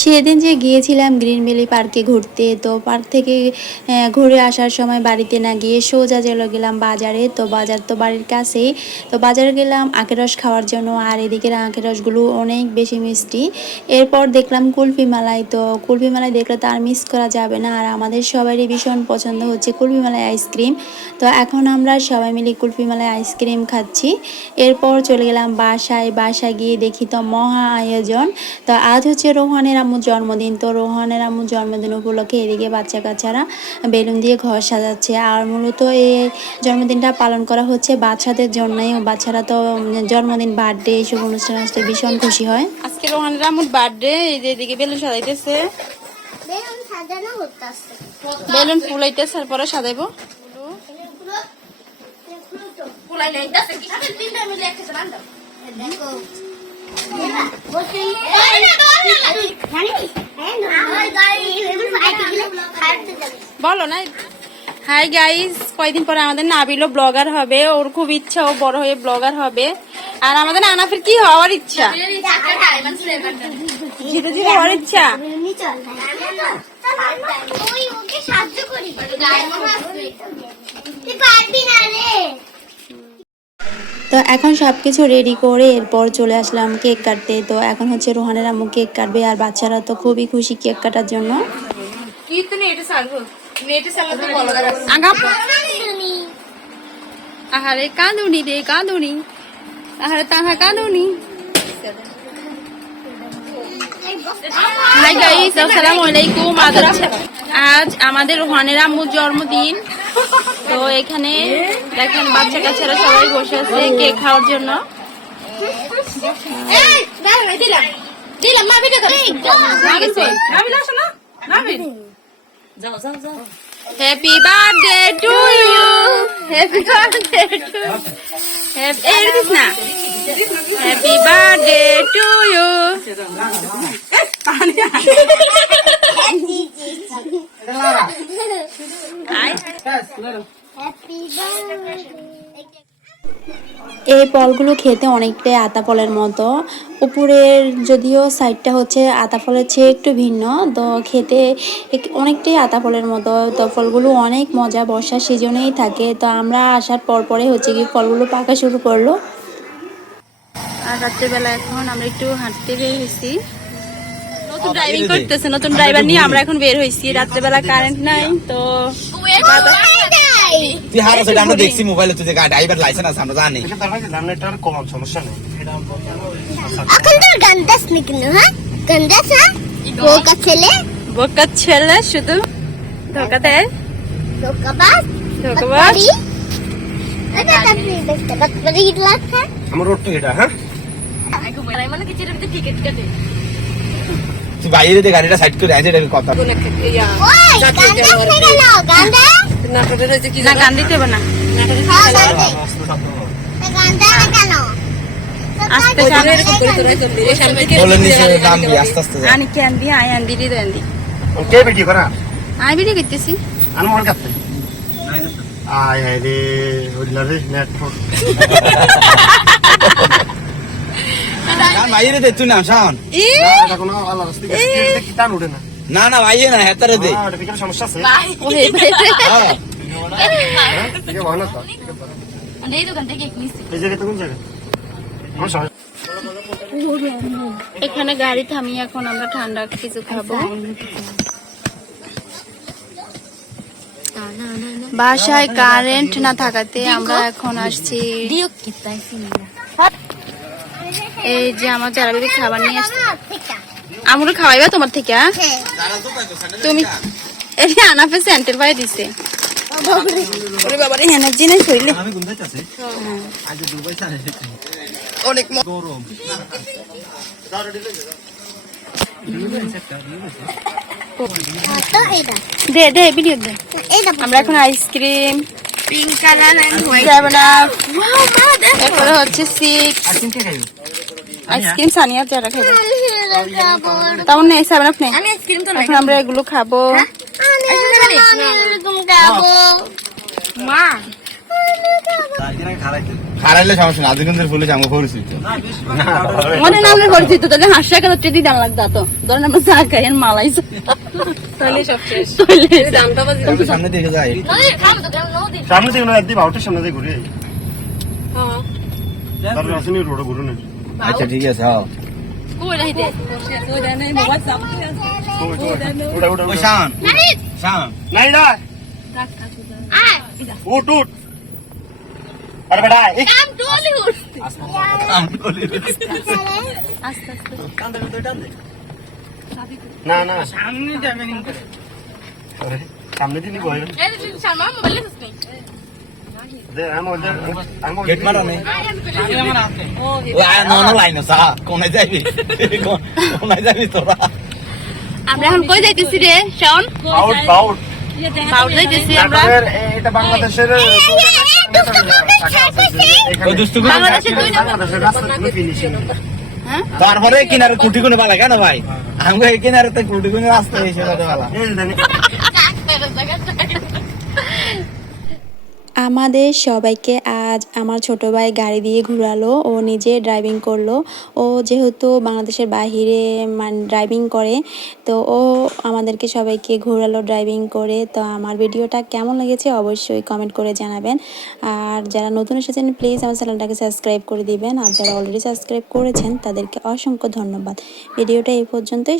সেদিন যে গিয়েছিলাম গ্রিন ভ্যালি পার্কে ঘুরতে, তো পার্ক থেকে ঘুরে আসার সময় বাড়িতে না গিয়ে সোজা চলে গেলাম বাজারে। তো বাজার তো বাড়ির কাছেই, তো বাজারে গেলাম আখের রস খাওয়ার জন্য। আর এদিকের আখের রসগুলো অনেক বেশি মিষ্টি। এরপর দেখলাম কুলফি মালাই, তো কুলফি মালাই দেখলে তো আর মিস করা যাবে না। আর আমাদের সবারই ভীষণ পছন্দ হচ্ছে কুলফি মালাই আইসক্রিম। তো এখন আমরা সবাই মিলে কুলফি মালাই আইসক্রিম খাচ্ছি। এরপর চলে গেলাম বাসায় গিয়ে দেখি তো মহা আয়োজন। তো আজ হচ্ছে রোহানের আম্মুর জন্মদিন। তো রোহানের আম্মুর জন্মদিন উপলক্ষে এদিকে বাচ্চা কাচ্চারা বেলুন দিয়ে ঘর সাজাচ্ছে। আর মূলত এই জন্মদিনটা পালন করা হচ্ছে বাচ্চাদের জন্যই। বাচ্চারা তো জন্মদিন, বার্থডে এইসব অনুষ্ঠান আসতে ভীষণ খুশি হয়। আজকে রোহানের আম্মুর বার্থডে, এই যে এদিকে বেলুন সাজাইতেছে, বেলুন ফুলাইতেছে, তারপরে সাজাইবো। বলো না। হাই গাইস, কয়দিন পরে আমাদের নাবিলও ব্লগার হবে। ওর খুব ইচ্ছা ও বড় হয়ে ব্লগার হবে। আর আমাদের আনাফের কি হওয়ার ইচ্ছা? জিরো জিরো হওয়ার ইচ্ছা। তো এখন সবকিছু রেডি করে এরপর চলে আসলাম কেক কাটতে। তো এখন হচ্ছে রোহানের আম্মু কেক কাটবে, আর বাচ্চারা তো খুবই খুশি কেক কাটার জন্য। আহারে কাঁদুনি রে কাঁদুনি, আহারে তাহা কাঁদুনি। হাই গাইস, আসসালামু আলাইকুম। আজ আমাদের রোহানের আম্মুর জন্মদিন। তো এখানে দেখেন বাচ্চা কাচ্চারা সবাই বসে আছে কেক খাওয়ার জন্য। Happy birthday to you, happy birthday to, happy birthday to you. এই ফলগুলো খেতে অনেকটাই আতা ফলের মতো। উপরের যদিও সাইডটা হচ্ছে আতা ফলের চেয়ে একটু ভিন্ন, তো খেতে অনেকটাই আতা ফলের মতো। তো ফলগুলো অনেক মজা, বর্ষার সিজনেই থাকে। তো আমরা আসার পরে হচ্ছে কি ফলগুলো পাকা শুরু করলো। আর রাত্রেবেলা এখন আমরা একটু হাঁটতে বের হয়েছি। নতুন ড্রাইভিং করতেছে, নতুন ড্রাইভার নিয়ে আমরা এখন বের হয়েছি। রাত্রেবেলা কারেন্ট নাই, তো তুই হারো সেটা আমরা দেখছি মোবাইলে, তুই যে ড্রাইভার লাইসেন্স আছে আমরা জানি। এখন তোর গান্দাস নাকি না? হ্যাঁ গান্দাস, হ্যাঁ বোকা ছেলে শুধু ধোকা দেয়, ধোকাবাজ। এটা আপনি দেখতে বাচ্চারা কি লাগছে? আমার রোড তো এটা। হ্যাঁ মানে কি যেটা টিকিট কাটে, তুই বাইরে দিয়ে গাড়িটা সাইড করে আইছে, এটা কথা। ওই গান্দাস থেকে নাও, গান্দাস না গান দিতে হবে না। হ্যাঁ গান্দাস কেন? আস্তে বলে নিছে দাম দি আস্তে আস্তে যা। আনি ক্যান দি আই আন দিদি দেন দি কে ভিডিও করা আই ভিডিও করতেছি। আন মন কাটতে আয় আয় রে হইলা রে নেট ফোন। না বাইরে দে তুই না শাওন। এটা কোনো আলাদা রাস্তা কি টান উঠে না। না না বাইরে না হেতারে দে। এটা বিকেল সমস্যা আছে। ওহে হ্যাঁ ঠিক আছে ভালো তো। এই দোকান থেকে কেক নিছি। এই জায়গাটা কোন জায়গা? এখানে গাড়ি থামিয়ে এখন আমরা ঠান্ডা কিছু খাবো। বাসায় কারেন্ট না থাকাতে আমরা এখন আসছি। এই যে আমার যারা বেবি খাবার নিয়ে আসছে, আমরা খাওয়াইবা তোমার থেকে। তুমি এই আনাফে সেন্টার পাই দিছে। ওরে বাবা রে এনার্জি নাই শরীরে। আমি ঘুম যাইতাছি। আজ দুবাই ছাড়ে অনেক গরম। দে দে ভিডিও দে। আমরা এখন ice cream, pink colour and white, তারপরে হচ্ছে সিক্স আইসক্রিম সানিয়া যারা খাবে তেমন নেই সেভেন আপ নেই। এখন আমরা এগুলো খাবো। মা খারাপ হারাইলে সমস্যা না, আজিগঞ্জের পুলিশ আমাকে পরিচিত। মনে না আমরা করছি তো তাহলে 5 টাকা তো দিতে লাগতো তো ধরেন আমরা চা খাই আর মালাই তাহলে সব শেষ তাহলে সামনে দিকে যাই, সামনে থেকে না একদিন আউটের সামনে দিয়ে ঘুরে যাই। তারপরে আসেনি রোডে ঘুরে না। আচ্ছা ঠিক আছে, হ্যাঁ। কই রাইতে কই জানে মোবাইল চাপ উড়া উড়া ওই শান, শান। নাই না উঠ উঠ। আরে বেটা এই আমি বলি রে। না না আরে, সামনে দিকে বই দে আমি গেট মারা নেই। ওই আয় না না লাইন আছে, কোনে যাবি? কোনে যাবি তোরা? আমরা এখন কই যাইতেছি রে শাওন আউট আউট। পাউড যাইতেছি আমরা এটা বাংলাদেশের ওই দুষ্টু করে বাংলাদেশে 2 নম্বর বাংলাদেশের রাস্তাগুলো ফিনিশিং। হ্যাঁ তারপরে কিনারে কুটি কোনে বালা কেন ভাই? আমাকে এই কিনারে তো কুটি কোনে রাস্তা এসে যাবে বালা। এই জানি আমাদের সবাইকে আজ আমার ছোট ভাই গাড়ি দিয়ে ঘোরালো, ও নিজে ড্রাইভিং করলো। ও যেহেতু বাংলাদেশের বাইরে ড্রাইভিং করে, তো ও আমাদেরকে সবাইকে ঘোরালো ড্রাইভিং করে। তো আমার ভিডিওটা কেমন লেগেছে অবশ্যই কমেন্ট করে জানাবেন। আর যারা নতুন এসেছেন প্লিজ আমার চ্যানেলটাকে সাবস্ক্রাইব করে দিবেন, আর যারা অলরেডি সাবস্ক্রাইব করেছেন তাদেরকে অসংখ্য ধন্যবাদ। ভিডিওটা এই পর্যন্তই।